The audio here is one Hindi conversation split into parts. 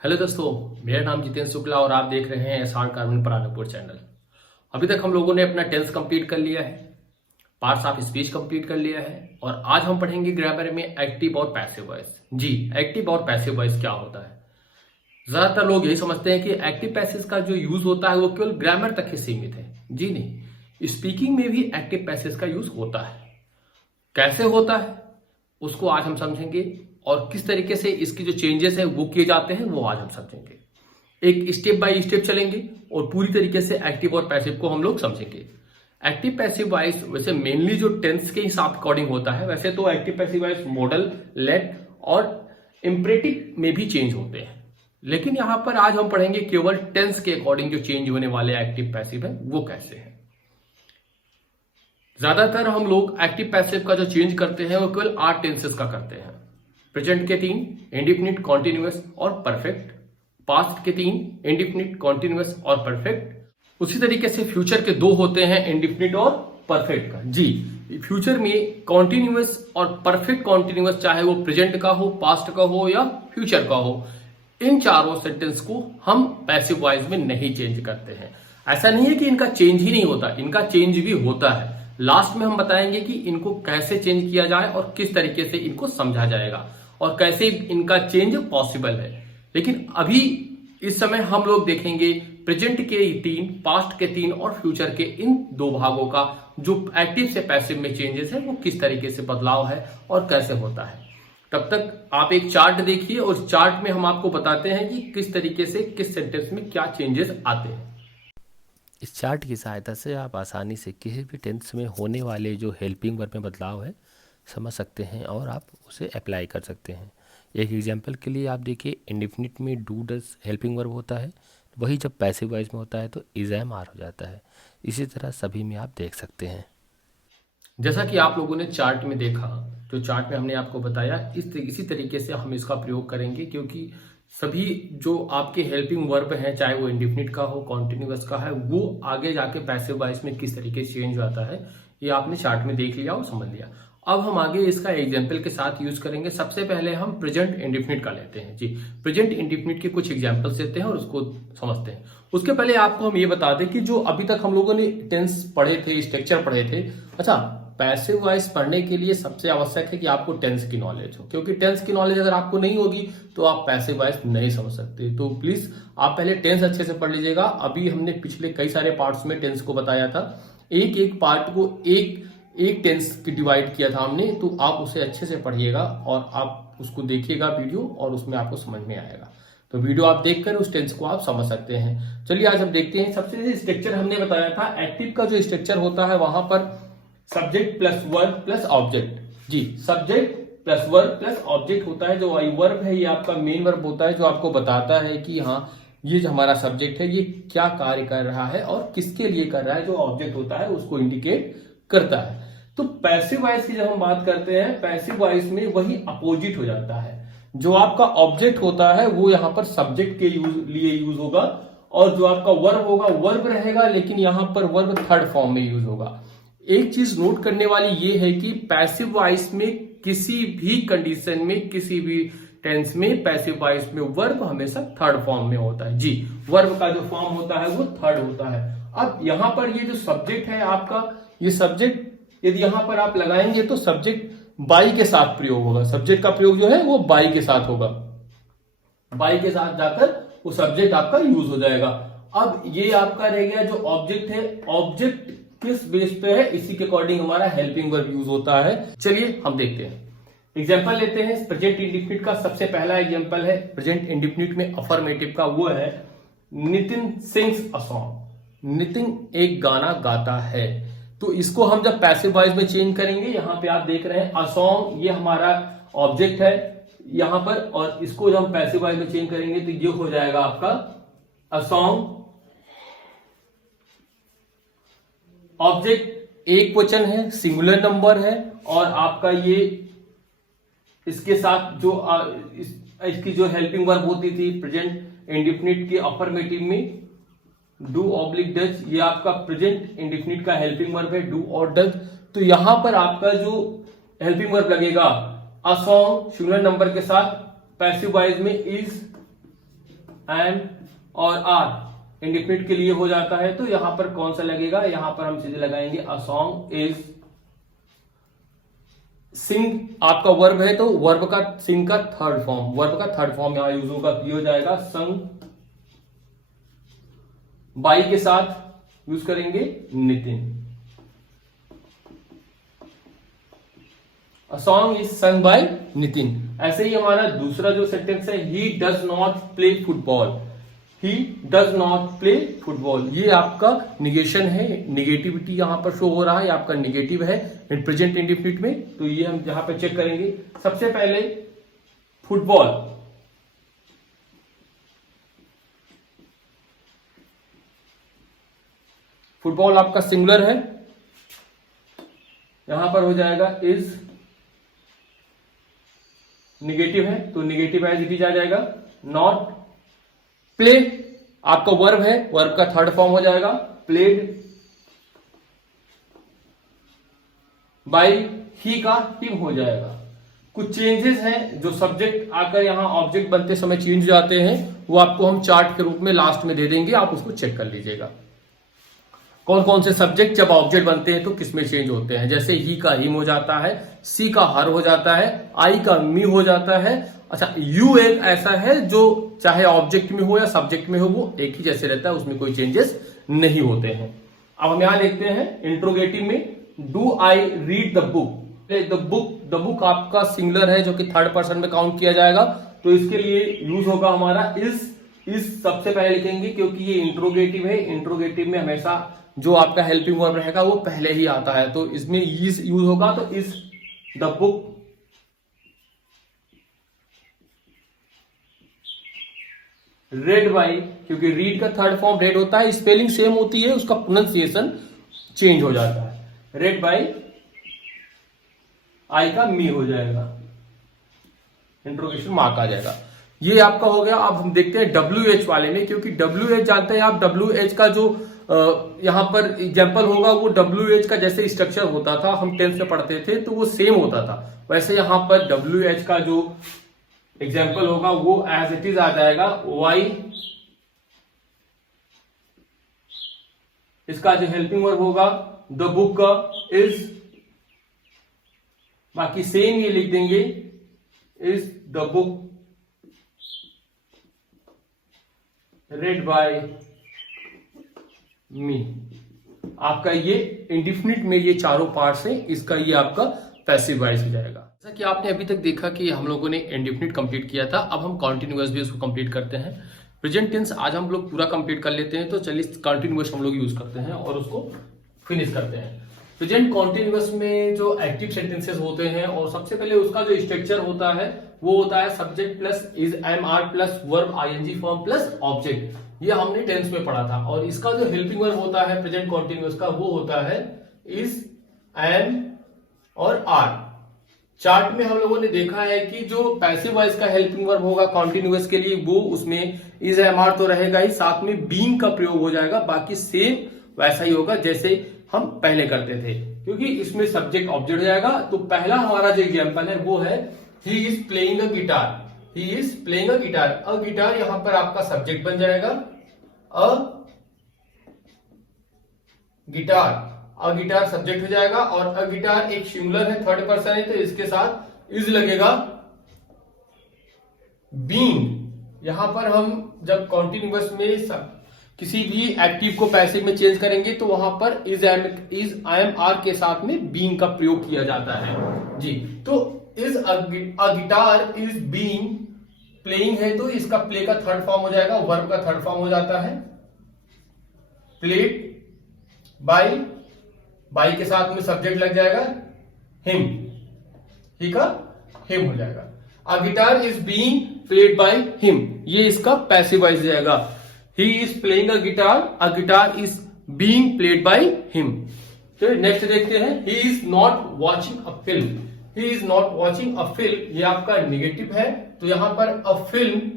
हेलो दोस्तों, मेरा नाम जितेंद्र शुक्ला और आप देख रहे हैं एसआर कार्बन प्राणपुर चैनल। अभी तक हम लोगों ने अपना टेंस कंप्लीट कर लिया है, पार्ट्स ऑफ स्पीच कंप्लीट कर लिया है और आज हम पढ़ेंगे ग्रामर में एक्टिव और पैसिव वॉइस। जी, एक्टिव और पैसिव वॉइस क्या होता है? ज्यादातर लोग यही समझते हैं कि एक्टिव पैसिव का जो यूज होता है वो केवल ग्रामर तक ही सीमित है। जी नहीं, स्पीकिंग में भी एक्टिव पैसिव का यूज होता है। कैसे होता है उसको आज हम समझेंगे और किस तरीके से इसकी जो चेंजेस है वो किए जाते हैं वो आज हम समझेंगे। एक स्टेप बाय स्टेप चलेंगे और पूरी तरीके से एक्टिव और पैसिव को हम लोग समझेंगे। एक्टिव पैसिव वॉइस वैसे मेनली जो टेंस के हिसाब अकॉर्डिंग होता है, वैसे तो active passive voice modal, let और इम्परेटिव में भी चेंज होते हैं, लेकिन यहां पर आज हम पढ़ेंगे केवल टेंस के अकॉर्डिंग जो चेंज होने वाले एक्टिव पैसिव है वो कैसे है। ज्यादातर हम लोग एक्टिव पैसिव का जो चेंज करते हैं वो केवल 8 टेंसेस का करते हैं। प्रेजेंट के 3, इंडिफिनिट, कॉन्टिन्यूअस और परफेक्ट। पास्ट के 3, इंडिफिनिट, कॉन्टिन्यूअस और परफेक्ट। उसी तरीके से फ्यूचर के 2 होते हैं, इंडिफिनिट और परफेक्ट का। जी, फ्यूचर में कॉन्टिन्यूअस और परफेक्ट कॉन्टिन्यूअस, चाहे वो प्रेजेंट का हो, पास्ट का हो या फ्यूचर का हो, इन चारों सेंटेंस को हम पैसिव वॉइस में नहीं चेंज करते हैं। ऐसा नहीं है कि इनका चेंज ही नहीं होता, इनका चेंज भी होता है। लास्ट में हम बताएंगे कि इनको कैसे चेंज किया जाए और किस तरीके से इनको समझा जाएगा और कैसे इनका चेंज पॉसिबल है। लेकिन अभी इस समय हम लोग देखेंगे प्रेजेंट के 3, पास्ट के 3 और फ्यूचर के इन 2 भागों का जो एक्टिव से पैसिव में चेंजेस है वो किस तरीके से बदलाव है और कैसे होता है। तब तक आप एक चार्ट देखिए और इस चार्ट में हम आपको बताते हैं कि किस तरीके से किस सेंटेंस में क्या चेंजेस आते हैं। इस चार्ट की सहायता से आप आसानी से किसी भी टेंस में होने वाले जो हेल्पिंग वर्ब में बदलाव है समझ सकते हैं और आप उसे अप्लाई कर सकते हैं। एक एग्जांपल के लिए आप देखिए, इंडिफिनिट में डू डज हेल्पिंग वर्ब होता है, वही जब पैसिव वॉइस में होता है तो इज एम आर हो जाता है। इसी तरह सभी में आप देख सकते हैं। जैसा कि आप लोगों ने चार्ट में देखा, जो चार्ट में हमने आपको बताया, इसी तरीके से हम इसका प्रयोग करेंगे, क्योंकि सभी जो आपके हेल्पिंग वर्ब हैं, चाहे वो इंडिफिनिट का हो, कॉन्टिन्यूअस का है, वो आगे जाके पैसिव वॉइस में किस तरीके से चेंज होता है ये आपने चार्ट में देख लिया और समझ लिया। अब हम आगे इसका एग्जाम्पल के साथ यूज करेंगे। सबसे पहले हम प्रेजेंट इंडिफिनिट का लेते हैं। जी, प्रेजेंट इंडिफिनिट के कुछ एग्जाम्पल्स देते हैं और उसको समझते हैं। उसके पहले आपको हम ये बता दें कि जो अभी तक हम लोगों ने टेंस पढ़े थे, स्ट्रक्चर पढ़े थे, अच्छा, पैसिव वॉइस पढ़ने के लिए सबसे आवश्यक है कि आपको टेंस की नॉलेज हो, क्योंकि टेंस की नॉलेज अगर आपको नहीं होगी तो आप पैसिव वॉइस नहीं समझ सकते। तो प्लीज आप पहले टेंस अच्छे से पढ़ लीजिएगा। अभी हमने पिछले कई सारे पार्ट्स में टेंस को बताया था, एक एक पार्ट को एक टेंस की डिवाइड किया था हमने, तो आप उसे अच्छे से पढ़िएगा और आप उसको देखिएगा वीडियो और उसमें आपको समझ में आएगा। तो वीडियो आप देखकर उस टेंस को आप समझ सकते हैं। चलिए आज हम देखते हैं। सबसे पहले स्ट्रक्चर हमने बताया था, एक्टिव का जो स्ट्रक्चर होता है वहां पर subject plus verb plus object. जी, subject plus verb plus object होता है। जो वर्ब है ये आपका मेन वर्ब होता है, जो आपको बताता है कि हाँ ये जो हमारा सब्जेक्ट है ये क्या कार्य कर रहा है और किसके लिए कर रहा है। जो ऑब्जेक्ट होता है उसको इंडिकेट करता है। तो पैसिव वॉइस की जब हम बात करते हैं, पैसिव वॉइस में वही अपोजिट हो जाता है। जो आपका ऑब्जेक्ट होता है वो यहाँ पर सब्जेक्ट के लिए यूज होगा और जो आपका वर्ब होगा वर्ब रहेगा, लेकिन यहां पर वर्ब थर्ड फॉर्म में यूज होगा। एक चीज नोट करने वाली ये है कि पैसिव वॉइस में किसी भी कंडीशन में, किसी भी टेंस में, पैसिव वॉइस में वर्ब हमेशा थर्ड फॉर्म में होता है। जी, वर्ब का जो फॉर्म होता है वो थर्ड होता है। अब यहां पर ये जो सब्जेक्ट है आपका, ये सब्जेक्ट यदि यहां पर आप लगाएंगे तो सब्जेक्ट बाई के साथ प्रयोग होगा। सब्जेक्ट का प्रयोग जो है वो बाई के साथ होगा, बाई के साथ जाकर वो सब्जेक्ट आपका यूज हो जाएगा। अब ये आपका रह गया जो ऑब्जेक्ट है, ऑब्जेक्ट किस बेस पे है, इसी के अकॉर्डिंग हमारा हेल्पिंग वर्ब यूज होता है। चलिए हम देखते हैं, एग्जांपल लेते हैं। प्रेजेंट इंडिफिनिट का सबसे पहला एग्जांपल है, प्रेजेंट इंडिफिनिट में अफर्मेटिव का, वो है Nitin sings a song. Nitin एक गाना गाता है। तो इसको हम जब पैसिव वॉइस में चेंज करेंगे, यहां पे आप देख रहे हैं अ सॉन्ग, ये हमारा ऑब्जेक्ट है यहां पर, और इसको जब हम पैसिव वॉइस में चेंज करेंगे तो ये हो जाएगा आपका अ सॉन्ग। ऑब्जेक्ट एक वचन है, सिंगुलर नंबर है, और आपका ये इसके साथ जो इसकी जो हेल्पिंग वर्ब होती थी प्रेजेंट इंडिफिनिट के अफर्मेटिव में, डू ऑब्लिक डज, ये आपका प्रेजेंट इंडिफिनिट का हेल्पिंग वर्ब है, डू और डज। तो यहां पर आपका जो हेल्पिंग वर्ब लगेगा अ सॉन्ग सिंगुलर नंबर के साथ, पैसिव वॉइस में इज एम और आर इंडिफिनिट के लिए हो जाता है, तो यहां पर कौन सा लगेगा, यहां पर हम सीधे लगाएंगे अ सॉन्ग इज सिंग। आपका वर्ब है तो वर्ब का सिंग का थर्ड फॉर्म, वर्ब का थर्ड फॉर्म यहां यूज होगा, ये हो जाएगा संग बाई के साथ यूज करेंगे Nitin. A song is sung by Nitin. ऐसे ही हमारा दूसरा जो सेंटेंस है, he does not play football, he does not play football, ये आपका निगेशन है, निगेटिविटी यहां पर शो हो रहा है, आपका निगेटिव है इन प्रेजेंट इंडिफिनिट में, तो ये हम यहां पर चेक करेंगे। सबसे पहले फुटबॉल, फुटबॉल आपका सिंगुलर है, यहां पर हो जाएगा इज, निगेटिव है तो निगेटिव एज इट इज आ जाएगा। नॉट प्ले आपका वर्ब है, वर्ब का थर्ड फॉर्म हो जाएगा प्लेड। बाय ही का हिम हो जाएगा। कुछ चेंजेस हैं जो सब्जेक्ट आकर यहां ऑब्जेक्ट बनते समय चेंज हो जाते हैं, वो आपको हम चार्ट के रूप में लास्ट में दे देंगे, आप उसको चेक कर लीजिएगा। कौन कौन से सब्जेक्ट जब ऑब्जेक्ट बनते हैं तो किसमें चेंज होते हैं, जैसे ही का हिम हो जाता है, सी का हर हो जाता है, आई का मी हो जाता है। अच्छा, यू एक ऐसा है जो चाहे ऑब्जेक्ट में हो या सब्जेक्ट में हो वो एक ही जैसे रहता है, उसमें कोई चेंजेस नहीं होते हैं। अब हम यहां देखते हैं इंट्रोगेटिव में, do I read the book. The book आपका सिंगुलर है जो कि थर्ड पर्सन में काउंट किया जाएगा, तो इसके लिए यूज होगा हमारा इस सबसे पहले लिखेंगे क्योंकि ये इंट्रोगेटिव है। इंट्रोगेटिव में हमेशा जो आपका हेल्पिंग वर्ब रहेगा वो पहले ही आता है, तो इसमें इस यूज होगा, तो इस द बुक रेड बाई, क्योंकि रीड का थर्ड फॉर्म रेड होता है, स्पेलिंग सेम होती है, उसका प्रोनाउंसिएशन चेंज हो जाता है। रेड बाई, आई का मी हो जाएगा, इंट्रोगेशन मार्क आ जाएगा। ये आपका हो गया। अब हम देखते हैं WH वाले में, क्योंकि WH जानते हैं आप, WH का जो यहां पर एग्जाम्पल होगा वो WH का जैसे स्ट्रक्चर होता था, हम 10th में पढ़ते थे तो वो सेम होता था, वैसे यहां पर WH का जो एग्जाम्पल होगा वो एज इट इज आ जाएगा। वाई इसका जो हेल्पिंग वर्ब होगा द बुक का इज, बाकी सेम ये लिख देंगे is the book read by me. आपका ये इंडिफिनिट में ये चारों पार्ट्स हैं, इसका ये आपका पैसिव वॉइस हो जाएगा। जैसा कि आपने अभी तक देखा कि हम लोगों ने इंडिफिनिट कंप्लीट किया था, अब हम कॉन्टिन्यूअस भी उसको कंप्लीट करते हैं। प्रेजेंट टेंस आज हम लोग पूरा कंप्लीट कर लेते हैं, तो चलिए कॉन्टिन्यूअस हम लोग यूज करते हैं और उसको फिनिश करते हैं। प्रेजेंट कॉन्टिन्यूअस में जो एक्टिव सेंटेंसेस होते हैं, और सबसे पहले उसका जो स्ट्रक्चर होता है वो होता है subject plus is am are plus verb ING form plus object. ये हमने टेंस में पढ़ा था। और इसका जो हेल्पिंग वर्ब होता है प्रेजेंट कॉन्टिन्यूअस का, वो होता है इज, एम और आर। चार्ट में हम लोगों ने देखा है कि जो पैसिव वॉइस का हेल्पिंग वर्ब होगा कॉन्टिन्यूअस के लिए, वो उसमें इज एम आर तो रहेगा ही, साथ में बीइंग का प्रयोग हो जाएगा। बाकी सेम वैसा ही होगा जैसे हम पहले करते थे, क्योंकि इसमें सब्जेक्ट ऑब्जेक्ट हो जाएगा। तो पहला हमारा जो एग्जाम्पल है वो है he is playing a guitar. He is playing a guitar. A guitar यहां पर आपका सब्जेक्ट बन जाएगा। अ गिटार सब्जेक्ट हो जाएगा, और अ गिटार एक सिंगुलर है, थर्ड पर्सन है, तो इसके साथ इज लगेगा। बीइंग यहां पर हम जब कॉन्टिन्यूअस में किसी भी एक्टिव को पैसिव में चेंज करेंगे तो वहां पर इज आई एम आर के साथ में बीइंग का प्रयोग किया जाता है जी। तो is a guitar is being, playing है तो इसका प्ले का थर्ड फॉर्म हो जाएगा, वर्ब का थर्ड फॉर्म हो जाता है। प्लेड बाई के साथ में सब्जेक्ट लग जाएगा हिम, ही का हिम हो जाएगा। अ guitar is being played by him, ये इसका पैसिव वॉइस जाएगा। He is playing a guitar is being played by him. तो नेक्स्ट देखते हैं, he is not watching a film. He is not watching a film, ये आपका निगेटिव है, तो यहां पर अ फिल्म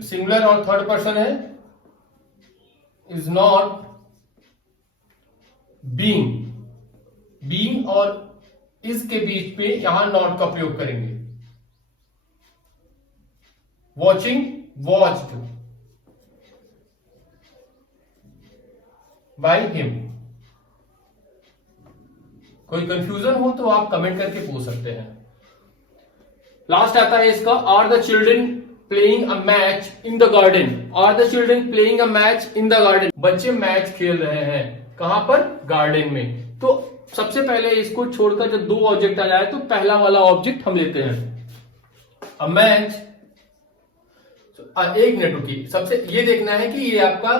सिंगुलर और थर्ड पर्सन है, इज नॉट बीइंग और इसके बीच में यहां नॉट का प्रयोग करेंगे। Watching, watched by him. कोई कंफ्यूजन हो तो आप कमेंट करके पूछ सकते हैं। लास्ट आता है इसका, are the children playing a match in the garden. Are the children playing a match in the garden. बच्चे मैच खेल रहे हैं कहां पर? गार्डन में। तो सबसे पहले इसको छोड़कर जब दो ऑब्जेक्ट आ जाए तो पहला वाला ऑब्जेक्ट हम लेते हैं, अ मैच। एक मिनट रुकिए, सबसे ये देखना है कि ये आपका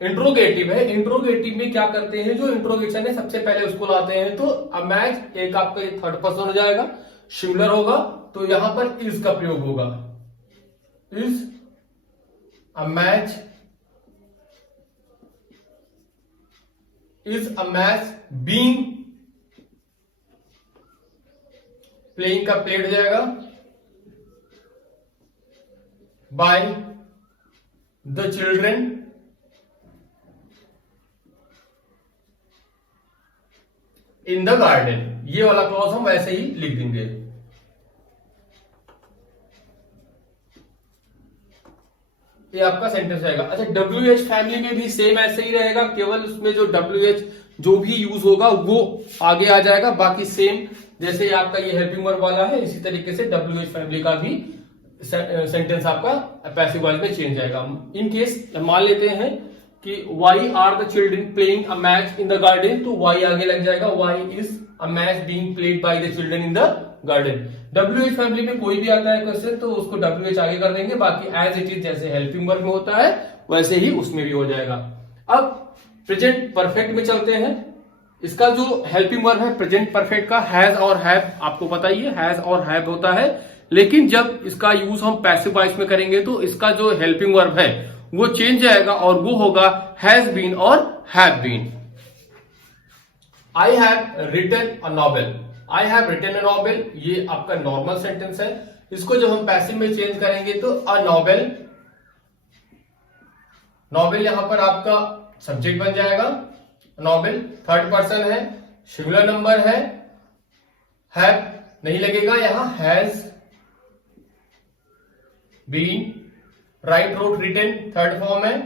इंट्रोगेटिव है। इंट्रोगेटिव में क्या करते हैं, जो इंट्रोगेशन है सबसे पहले उसको लाते हैं। तो अ मैच एक आपका ये थर्ड पर्सन हो जाएगा, सिंगुलर होगा, तो यहां पर इज का प्रयोग होगा। Is a match, is a match being, playing का प्लेड हो जाएगा, bye the children in the garden. ये वाला क्लॉज हम वैसे ही लिख देंगे। ये आपका सेंटेंस रहेगा। अच्छा, WH फैमिली में भी सेम ऐसे ही रहेगा, केवल उसमें जो WH जो भी यूज होगा वो आगे आ जाएगा, बाकी सेम जैसे आपका ये हेल्पिंग वर्ब वाला है, इसी तरीके से WH फैमिली का भी सेंटेंस आपका पैसिव वॉइस में चेंज जाएगा। इन केस मान लेते हैं कि Y are the children playing a match in the garden, तो वाई आगे लग जाएगा, Y is a match being played by the children in the garden. WH family में कोई भी आता है क्वेश्चन तो उसको WH आगे कर देंगे, बाकी एज इट इज जैसे हेल्पिंग वर्ब में होता है वैसे ही उसमें भी हो जाएगा। अब प्रेजेंट परफेक्ट में चलते हैं। इसका जो हेल्पिंग वर्ब है प्रेजेंट परफेक्ट का, हैज और हैव, आपको पता ही है हैज और हैव होता है, लेकिन जब इसका यूज हम पैसिव वॉइस में करेंगे तो इसका जो हेल्पिंग वर्ब है वो चेंज जाएगा और वो होगा हैज बीन और have been. I have written a novel, I have written a novel, ये आपका नॉर्मल सेंटेंस है। इसको जब हम पैसिव में चेंज करेंगे तो अ नॉवेल, नॉवेल यहां पर आपका सब्जेक्ट बन जाएगा। नॉवेल थर्ड पर्सन है, सिंगुलर नंबर है, हैव नहीं लगेगा, यहां has been, write wrote written third form है,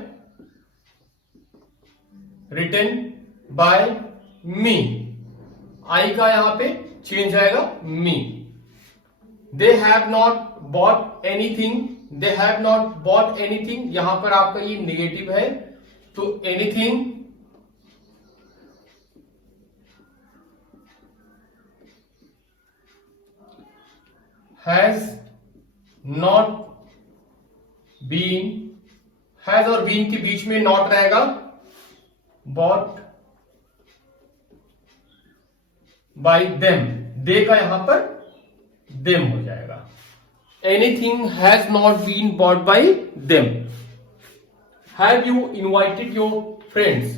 रिटन बाय मी, आई का यहां पे चेंज आएगा me. They have not bought anything, they have not bought anything, यहां पर आपका ये नेगेटिव है तो anything has not been, has और बीन के बीच में नॉट रहेगा, बॉट बाय देम, दे का यहां पर देम हो जाएगा। Anything has not been bought by them. Have you invited your friends,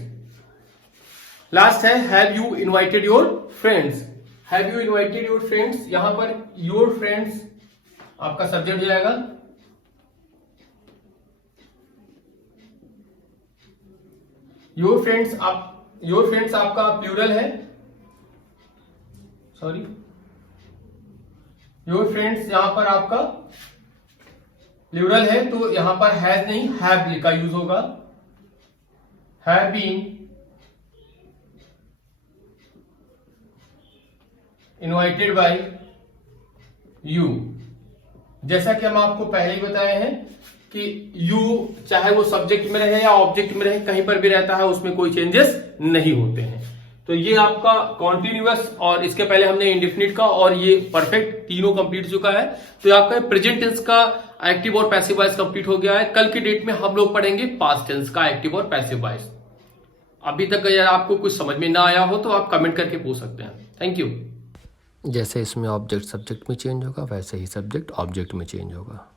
last है have you invited your friends. Have you invited your friends, यहां पर योर फ्रेंड्स आपका सब्जेक्ट हो जाएगा, योर फ्रेंड्स आपका प्लूरल है, सॉरी योर फ्रेंड्स यहां पर आपका प्लूरल है तो यहां पर हैज नहीं हैव का यूज होगा। Have been invited by you, जैसा कि हम आपको पहले ही बताए हैं कि यू चाहे वो सब्जेक्ट में रहे या ऑब्जेक्ट में रहे, कहीं पर भी रहता है, उसमें कोई चेंजेस नहीं होते हैं। तो ये आपका कॉन्टिन्यूअस और इसके पहले हमने इंडेफिनिट का और ये परफेक्ट तीनों कंप्लीट चुका है। तो ये आपका प्रेजेंट टेंस का एक्टिव और पैसिव वॉइस कंप्लीट हो गया है। कल की डेट में हम लोग पढ़ेंगे पास्ट टेंस का एक्टिव और पैसिव वॉइस। अभी तक अगर आपको कुछ समझ में ना आया हो तो आप कमेंट करके पूछ सकते हैं। Thank you. जैसे इसमें ऑब्जेक्ट सब्जेक्ट में चेंज होगा वैसे ही सब्जेक्ट ऑब्जेक्ट में चेंज होगा।